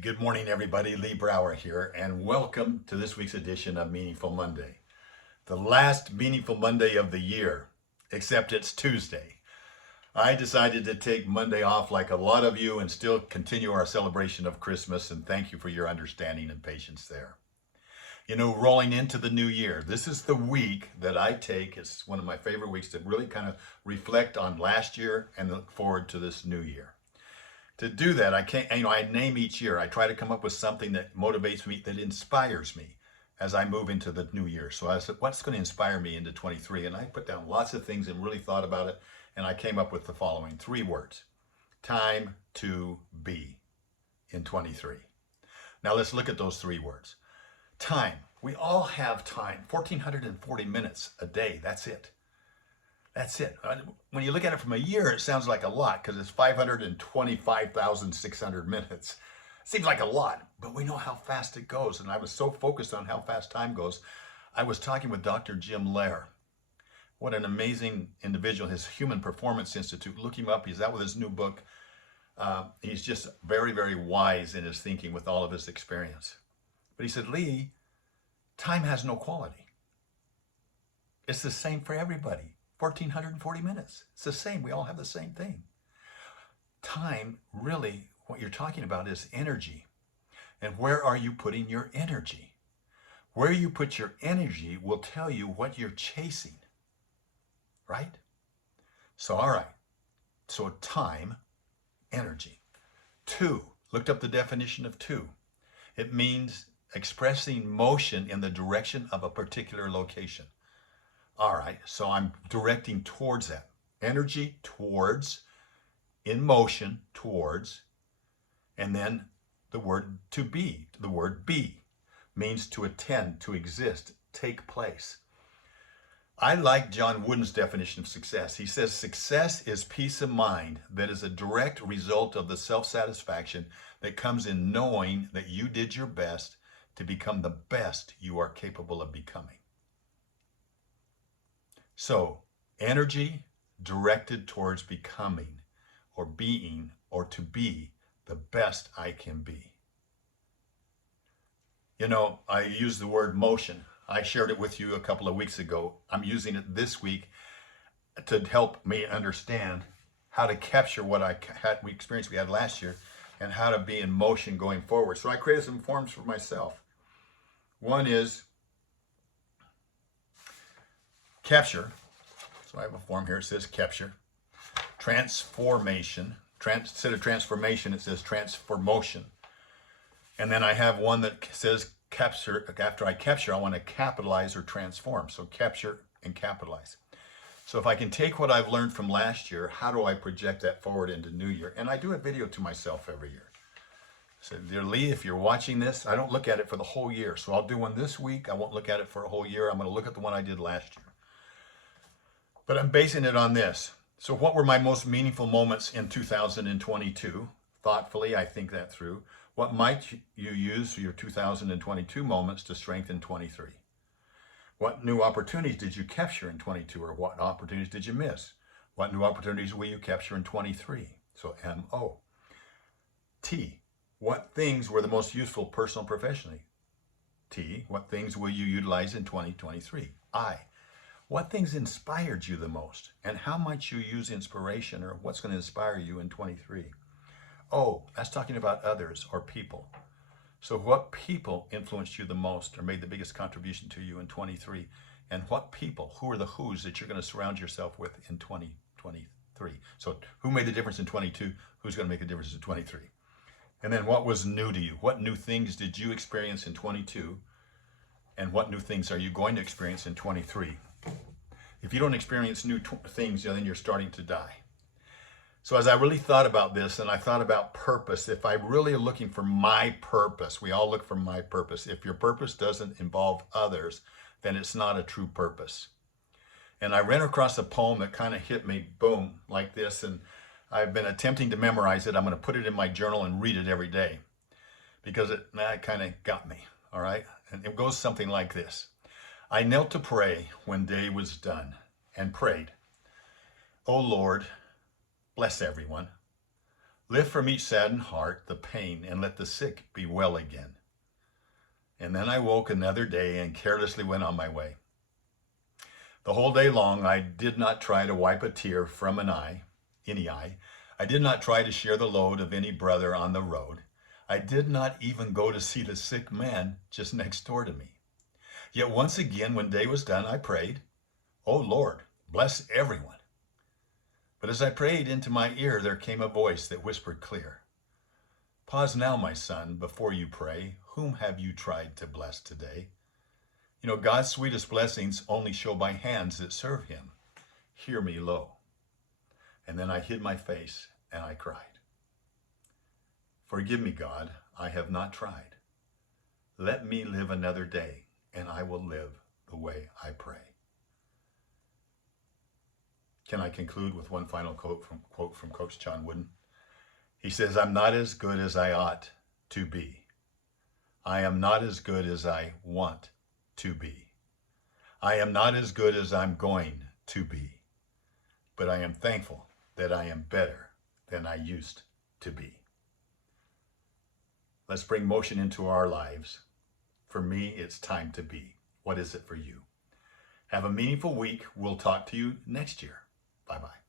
Good morning, everybody. Lee Brower here, and welcome to this week's edition of Meaningful Monday. The last Meaningful Monday of the year, except it's Tuesday. I decided to take Monday off like a lot of you and still continue our celebration of Christmas, and thank you for your understanding and patience there. You know, rolling into the new year, this is the week that I take, it's one of my favorite weeks to really kind of reflect on last year and look forward to this new year. To do that, I name each year. I try to come up with something that motivates me, that inspires me as I move into the new year. So I said, what's going to inspire me into 23? And I put down lots of things and really thought about it. And I came up with the following 3 words: time to be in 23. Now let's look at those 3 words. Time. We all have time. 1,440 minutes a day. That's it. That's it. When you look at it from a year, it sounds like a lot because it's 525,600 minutes. It seems like a lot, but we know how fast it goes. And I was so focused on how fast time goes. I was talking with Dr. Jim Loehr. What an amazing individual. His Human Performance Institute. Look him up. He's out with his new book. He's just very, very wise in his thinking with all of his experience. But he said, Lee, time has no quality. It's the same for everybody. 1,440 minutes. It's the same. We all have the same thing. Time, really, what you're talking about is energy. And where are you putting your energy? Where you put your energy will tell you what you're chasing. Right? So, all right. So, time, energy. 2. Looked up the definition of 2. It means expressing motion in the direction of a particular location. All right, so I'm directing towards that. Energy towards, in motion towards, and then the word to be. The word be means to attend, to exist, take place. I like John Wooden's definition of success. He says success is peace of mind that is a direct result of the self-satisfaction that comes in knowing that you did your best to become the best you are capable of becoming. So, energy directed towards becoming or being or to be the best I can be. You know, I use the word motion. I shared it with you a couple of weeks ago. I'm using it this week to help me understand how to capture what we experienced we had last year and how to be in motion going forward. So I created some forms for myself. One is capture. So I have a form here. It says capture. Transformation. Instead of transformation, it says transformotion. And then I have one that says capture. After I capture, I want to capitalize or transform. So capture and capitalize. So if I can take what I've learned from last year, how do I project that forward into New Year? And I do a video to myself every year. So, dear Lee, if you're watching this, I don't look at it for the whole year. So I'll do one this week. I won't look at it for a whole year. I'm going to look at the one I did last year. But I'm basing it on this. So what were my most meaningful moments in 2022? Thoughtfully, I think that through. What might you use for your 2022 moments to strengthen 23? What new opportunities did you capture in 22, or what opportunities did you miss? What new opportunities will you capture in 23? So M-O. T. What things were the most useful personal and professionally? T. What things will you utilize in 2023? I. What things inspired you the most? And how might you use inspiration, or what's going to inspire you in 23? Oh, that's talking about others or people. So what people influenced you the most or made the biggest contribution to you in 23? And what people, who are the who's that you're going to surround yourself with in 2023? So who made the difference in 22? Who's going to make a difference in 23? And then what was new to you? What new things did you experience in 22? And what new things are you going to experience in 23? If you don't experience new things, then you're starting to die. So as I really thought about this, and I thought about purpose, if I really am looking for my purpose, we all look for my purpose. If your purpose doesn't involve others, then it's not a true purpose. And I ran across a poem that kind of hit me, boom, like this, and I've been attempting to memorize it. I'm going to put it in my journal and read it every day because that kind of got me, all right? And it goes something like this. I knelt to pray when day was done and prayed, O Lord, bless everyone. Lift from each saddened heart the pain, and let the sick be well again. And then I woke another day and carelessly went on my way. The whole day long, I did not try to wipe a tear from any eye. I did not try to share the load of any brother on the road. I did not even go to see the sick man just next door to me. Yet once again, when day was done, I prayed, "Oh Lord, bless everyone." But as I prayed, into my ear there came a voice that whispered clear, "Pause now, my son, before you pray. Whom have you tried to bless today? You know, God's sweetest blessings only show by hands that serve him. Hear me low." And then I hid my face and I cried. Forgive me, God, I have not tried. Let me live another day, and I will live the way I pray. Can I conclude with one final quote from Coach John Wooden? He says, "I'm not as good as I ought to be. I am not as good as I want to be. I am not as good as I'm going to be. But I am thankful that I am better than I used to be." Let's bring motion into our lives. For me, it's time to be. What is it for you? Have a meaningful week. We'll talk to you next year. Bye-bye.